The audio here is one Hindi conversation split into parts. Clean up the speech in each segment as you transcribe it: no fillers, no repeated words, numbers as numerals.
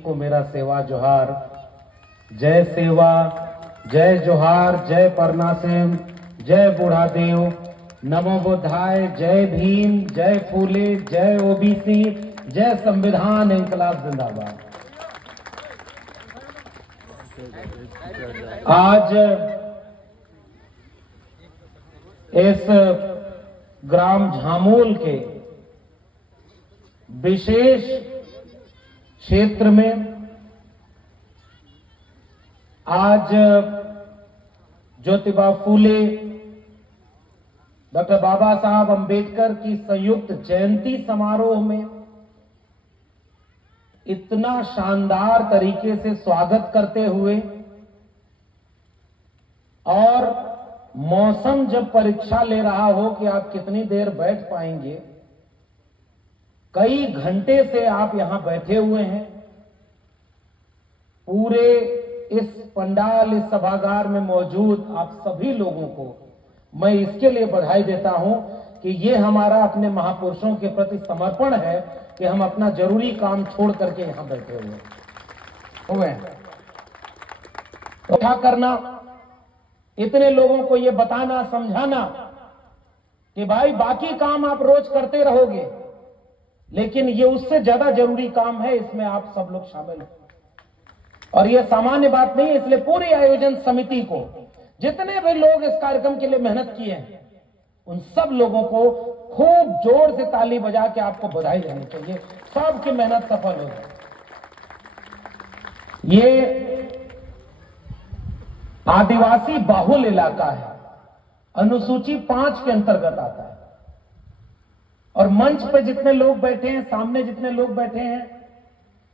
को मेरा सेवा जोहार। जय सेवा, जय जोहार, जय परनासेम, जय बूढ़ादेव, नमो बुद्धाय, जय भीम, जय फूले, जय ओबीसी, जय संविधान, इंकलाब जिंदाबाद। आज इस ग्राम झामोल के विशेष क्षेत्र में आज ज्योतिबा फूले, डॉक्टर बाबा साहब अंबेडकर की संयुक्त जयंती समारोह में इतना शानदार तरीके से स्वागत करते हुए और मौसम जब परीक्षा ले रहा हो कि आप कितनी देर बैठ पाएंगे, कई घंटे से आप यहां बैठे हुए हैं। पूरे इस पंडाल, इस सभागार में मौजूद आप सभी लोगों को मैं इसके लिए बधाई देता हूं कि ये हमारा अपने महापुरुषों के प्रति समर्पण है कि हम अपना जरूरी काम छोड़ करके यहां बैठे हुए हैं। तो क्या करना, इतने लोगों को ये बताना, समझाना कि भाई बाकी काम आप रोज करते रहोगे, लेकिन ये उससे ज्यादा जरूरी काम है, इसमें आप सब लोग शामिल हो। और ये सामान्य बात नहीं है, इसलिए पूरी आयोजन समिति को, जितने भी लोग इस कार्यक्रम के लिए मेहनत किए हैं, उन सब लोगों को खूब जोर से ताली बजा के आपको बधाई देनी चाहिए। सबकी मेहनत सफल हो जाए। ये आदिवासी बाहुल इलाका है, अनुसूची 5 के अंतर्गत आता है। और मंच पे जितने लोग बैठे हैं, सामने जितने लोग बैठे हैं,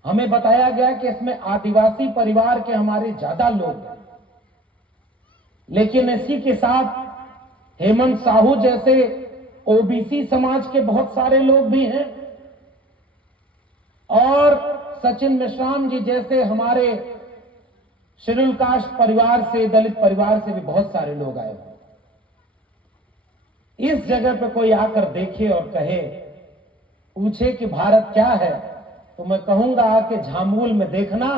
हमें बताया गया कि इसमें आदिवासी परिवार के हमारे ज्यादा लोग हैं, लेकिन इसी के साथ हेमंत साहू जैसे ओबीसी समाज के बहुत सारे लोग भी हैं और सचिन मिश्राम जी जैसे हमारे शेड्यूल कास्ट परिवार से, दलित परिवार से भी बहुत सारे लोग आए हुए। इस जगह पे कोई आकर देखे और कहे, पूछे कि भारत क्या है, तो मैं कहूंगा आके झामूल में देखना,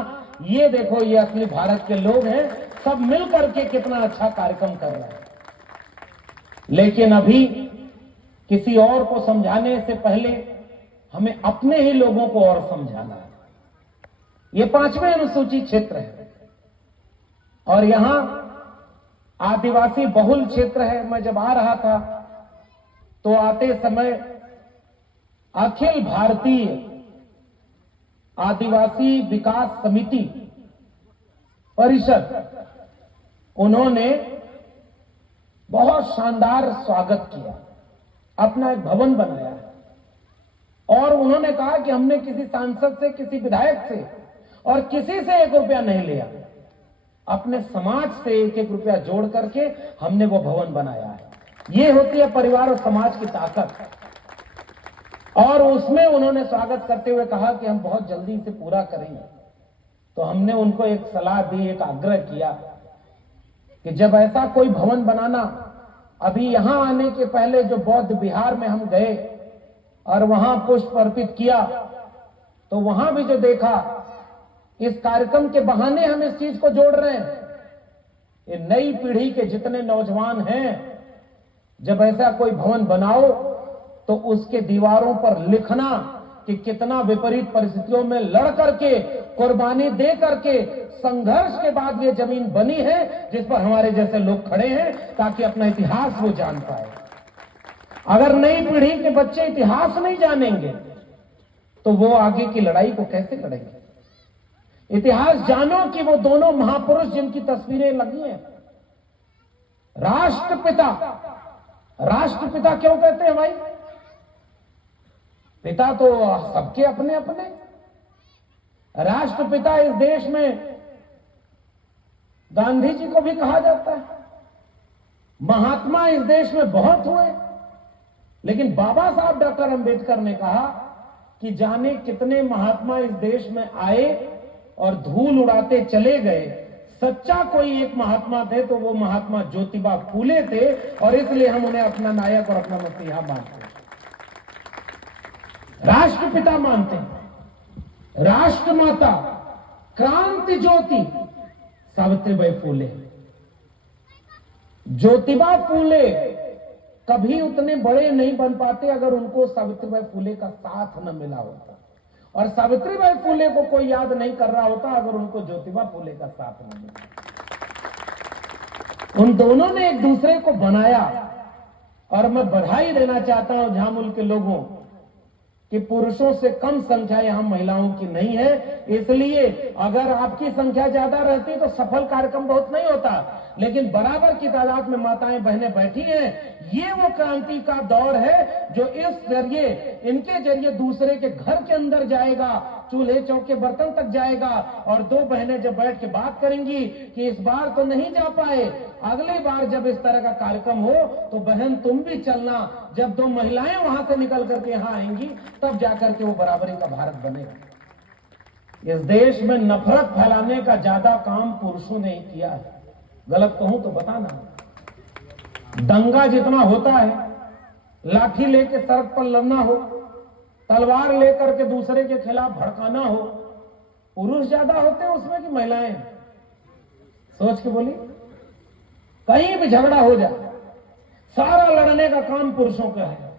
ये देखो ये असली भारत के लोग हैं, सब मिलकर के कितना अच्छा कार्यक्रम कर रहे हैं। लेकिन अभी किसी और को समझाने से पहले हमें अपने ही लोगों को और समझाना है। ये 5वें अनुसूचित क्षेत्र है और यहां आदिवासी बहुल क्षेत्र है। मैं जब आ रहा था तो आते समय अखिल भारतीय आदिवासी विकास समिति परिषद, उन्होंने बहुत शानदार स्वागत किया, अपना एक भवन बनाया और उन्होंने कहा कि हमने किसी सांसद से, किसी विधायक से और किसी से 1 रुपया नहीं लिया, अपने समाज से 1-1 रुपया जोड़ करके हमने वो भवन बनाया है। ये होती है परिवार और समाज की ताकत। और उसमें उन्होंने स्वागत करते हुए कहा कि हम बहुत जल्दी से पूरा करेंगे। तो हमने उनको एक सलाह दी, एक आग्रह किया कि जब ऐसा कोई भवन बनाना, अभी यहां आने के पहले जो बौद्ध विहार में हम गए और वहां पुष्प अर्पित किया, तो वहां भी जो देखा, इस कार्यक्रम के बहाने हम इस चीज को जोड़ रहे हैं। ये नई पीढ़ी के जितने नौजवान हैं, जब ऐसा कोई भवन बनाओ तो उसके दीवारों पर लिखना कि कितना विपरीत परिस्थितियों में लड़ करके, कुर्बानी दे करके, संघर्ष के बाद ये जमीन बनी है जिस पर हमारे जैसे लोग खड़े हैं, ताकि अपना इतिहास वो जान पाए। अगर नई पीढ़ी के बच्चे इतिहास नहीं जानेंगे तो वो आगे की लड़ाई को कैसे लड़ेंगे। इतिहास जानो कि वो दोनों महापुरुष जिनकी तस्वीरें लगी हैं, राष्ट्रपिता, राष्ट्रपिता क्यों कहते हैं भाई? पिता तो सबके अपने अपने। राष्ट्रपिता इस देश में गांधी जी को भी कहा जाता है। महात्मा इस देश में बहुत हुए, लेकिन बाबा साहब डॉक्टर अंबेडकर ने कहा कि जाने कितने महात्मा इस देश में आए और धूल उड़ाते चले गए, सच्चा कोई एक महात्मा थे तो वो महात्मा ज्योतिबा फूले थे, और इसलिए हम उन्हें अपना नायक और अपना मसीहा मानते हैं, राष्ट्रपिता मानते हैं, राष्ट्रमाता क्रांति ज्योति सावित्रीबाई फूले। ज्योतिबा फूले कभी उतने बड़े नहीं बन पाते अगर उनको सावित्रीबाई फूले का साथ न मिला होता, और सावित्रीबाई फूले को कोई याद नहीं कर रहा होता अगर उनको ज्योतिबा फूले का साथ न मिला। उन दोनों ने एक दूसरे को बनाया, और मैं बधाई देना चाहता हूं झामुल के लोगों कि पुरुषों से कम संख्या यहां महिलाओं की नहीं है। इसलिए अगर आपकी संख्या ज्यादा रहती तो सफल कार्यक्रम बहुत नहीं होता, लेकिन बराबर की तादाद में माताएं बहनें बैठी हैं। ये वो क्रांति का दौर है जो इस जरिए, इनके जरिए दूसरे के घर के अंदर जाएगा, चूल्हे चौके बर्तन तक जाएगा, और दो बहनें जब बैठ के बात करेंगी कि इस बार तो नहीं जा पाए, अगली बार जब इस तरह का कार्यक्रम हो तो बहन तुम भी चलना। जब दो महिलाएं वहां से निकल करके यहां आएंगी तब जाकर के वो बराबरी का भारत बनेगा। इस देश में नफरत फैलाने का ज्यादा काम पुरुषों ने ही किया है। गलत कहूं तो बताना। दंगा जितना होता है, लाठी लेके सड़क पर लड़ना हो, तलवार लेकर के दूसरे के खिलाफ भड़काना हो, पुरुष ज्यादा होते हैं उसमें कि महिलाएं? सोच के बोली। कहीं भी झगड़ा हो जाए, सारा लड़ने का काम पुरुषों का है,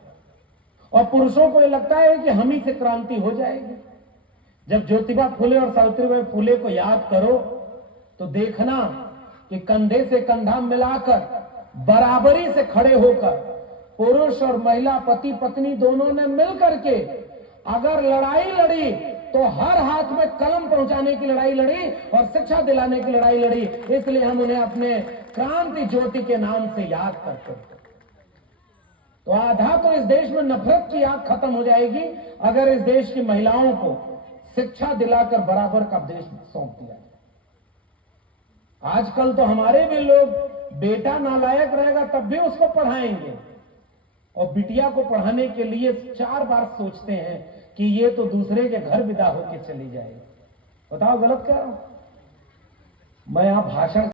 और पुरुषों को ये लगता है कि हम ही से क्रांति हो जाएगी। जब ज्योतिबा फूले और सावित्रीबाई फूले को याद करो तो देखना कि कंधे से कंधा मिलाकर बराबरी से खड़े होकर पुरुष और महिला, पति पत्नी दोनों ने मिलकर के अगर लड़ाई लड़ी तो हर हाथ में कलम पहुंचाने की लड़ाई लड़ी और शिक्षा दिलाने की लड़ाई लड़ी। इसलिए हम उन्हें अपने क्रांति ज्योति के नाम से याद करते हैं। तो आधा तो इस देश में नफरत की आग खत्म हो जाएगी अगर इस देश की महिलाओं को शिक्षा दिलाकर बराबर का देश सौंप दिया जाए। आजकल तो हमारे भी लोग, बेटा नालायक रहेगा तब भी उसको पढ़ाएंगे, और बिटिया को पढ़ाने के लिए 4 बार सोचते हैं कि ये तो दूसरे के घर विदा होकर चली जाएगी। बताओ गलत कह रहा हूं मैं? यहां भाषण